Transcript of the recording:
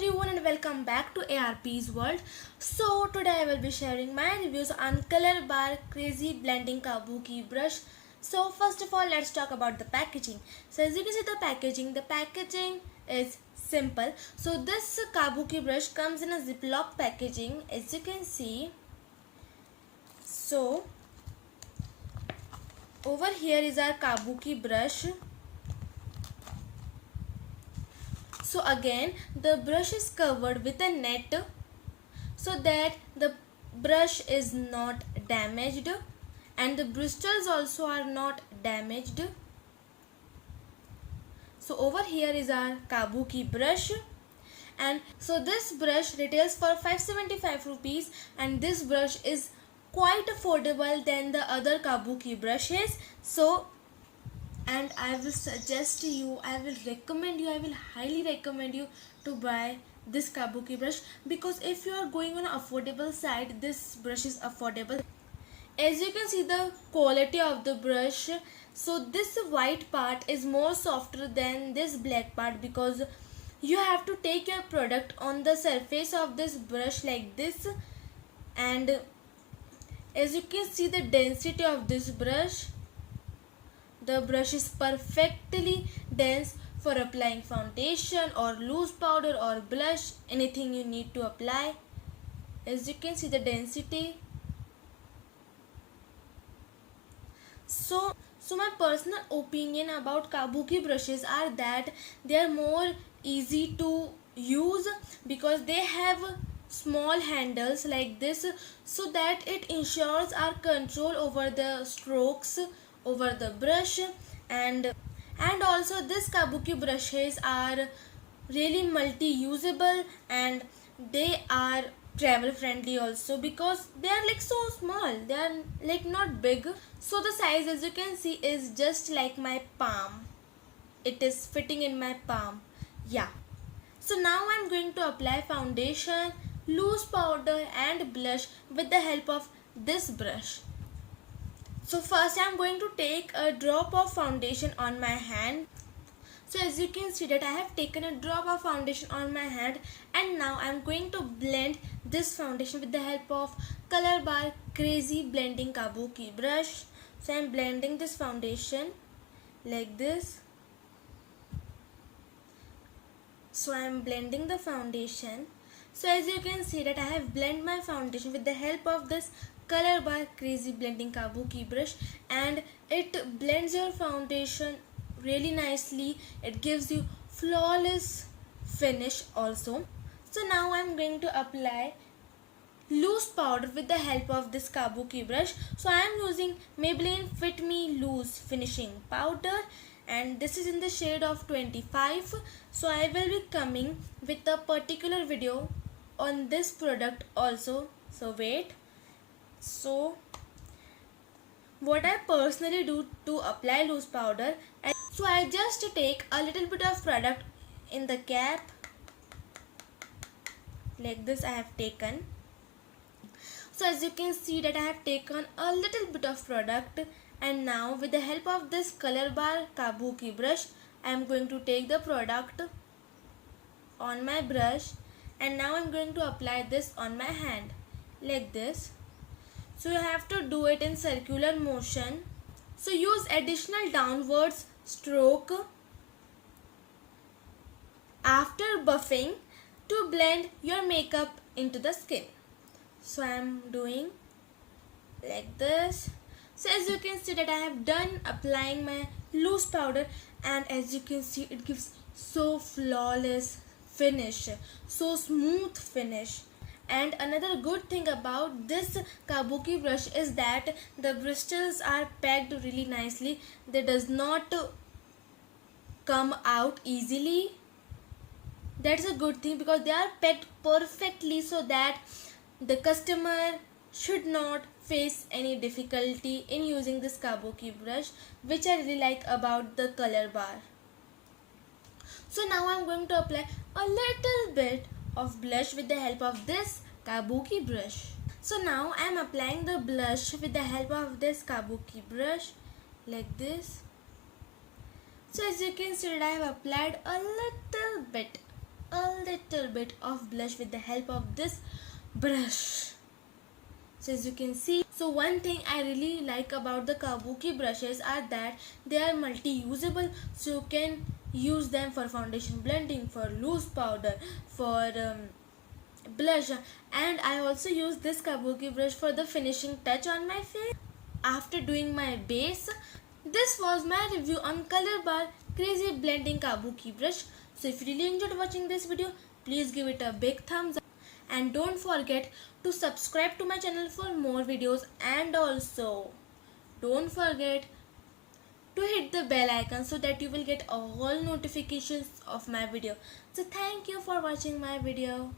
everyone and welcome back to ARP's world. So today I will be sharing my reviews on Color Bar Crazy Blending Kabuki brush. So first of all, let's talk about the packaging. So as you can see the packaging is simple. So this Kabuki brush comes in a Ziploc packaging, as you can see. So over here is our Kabuki brush. So again the brush is covered with a net so that the brush is not damaged and the bristles also are not damaged. So over here is our Kabuki brush, and so this brush retails for 575 rupees, and this brush is quite affordable than the other Kabuki brushes. So and I will suggest you, I will highly recommend you to buy this Kabuki brush, because if you are going on an affordable side, this brush is affordable. As you can see the quality of the brush, so this white part is more softer than this black part, because you have to take your product on the surface of this brush like this, and as you can see the density of this brush, the brush is perfectly dense for applying foundation or loose powder or blush, anything you need to apply. As you can see the density. So my personal opinion about Kabuki brushes are that they are more easy to use because they have small handles like this, so that it ensures our control over the strokes over the brush, and also this Kabuki brushes are really multi-usable and they are travel friendly also, because they are like so small, they are like not big. So the size, as you can see, is just like my palm. It is fitting in my palm. Yeah. So now I'm going to apply foundation, loose powder and blush with the help of this brush. So first I'm going to take a drop of foundation on my hand. So as you can see that I have taken a drop of foundation on my hand, and now I'm going to blend this foundation with the help of Color Bar Crazy Blending Kabuki brush. So I'm blending this foundation like this. So I'm blending the foundation. So as you can see that I have blended my foundation with the help of this Color Bar Crazy Blending Kabuki brush, and it blends your foundation really nicely. It gives you flawless finish also. So now I'm going to apply loose powder with the help of this Kabuki brush. So I am using Maybelline Fit Me Loose finishing powder, and this is in the shade of 25. So I will be coming with a particular video on this product also, so wait. So what I personally do to apply loose powder, so I just take a little bit of product in the cap like this. I have taken. So as you can see that I have taken a little bit of product, and now with the help of this Color Bar Kabuki brush, I am going to take the product on my brush, and now I'm going to apply this on my hand like this. So you have to do it in circular motion. So use additional downwards stroke after buffing to blend your makeup into the skin. So I am doing like this. So as you can see that I have done applying my loose powder, and as you can see it gives so flawless finish, so smooth finish. And another good thing about this Kabuki brush is that the bristles are packed really nicely. They does not come out easily. That's a good thing, because they are packed perfectly so that the customer should not face any difficulty in using this Kabuki brush, which I really like about the Color Bar. So now I'm going to apply a little bit of blush with the help of this Kabuki brush. So now I am applying the blush with the help of this Kabuki brush like this. So as you can see, I have applied a little bit little bit of blush with the help of this brush. So as you can see, so one thing I really like about the Kabuki brushes are that they are multi-usable, so you can use them for foundation blending, for loose powder, for blush, and I also use this Kabuki brush for the finishing touch on my face after doing my base. This was my review on Color Bar Crazy Blending Kabuki brush. So if you really enjoyed watching this video, please give it a big thumbs up and don't forget to subscribe to my channel for more videos, and also don't forget to hit the bell icon so that you will get all notifications of my video. So thank you for watching my video.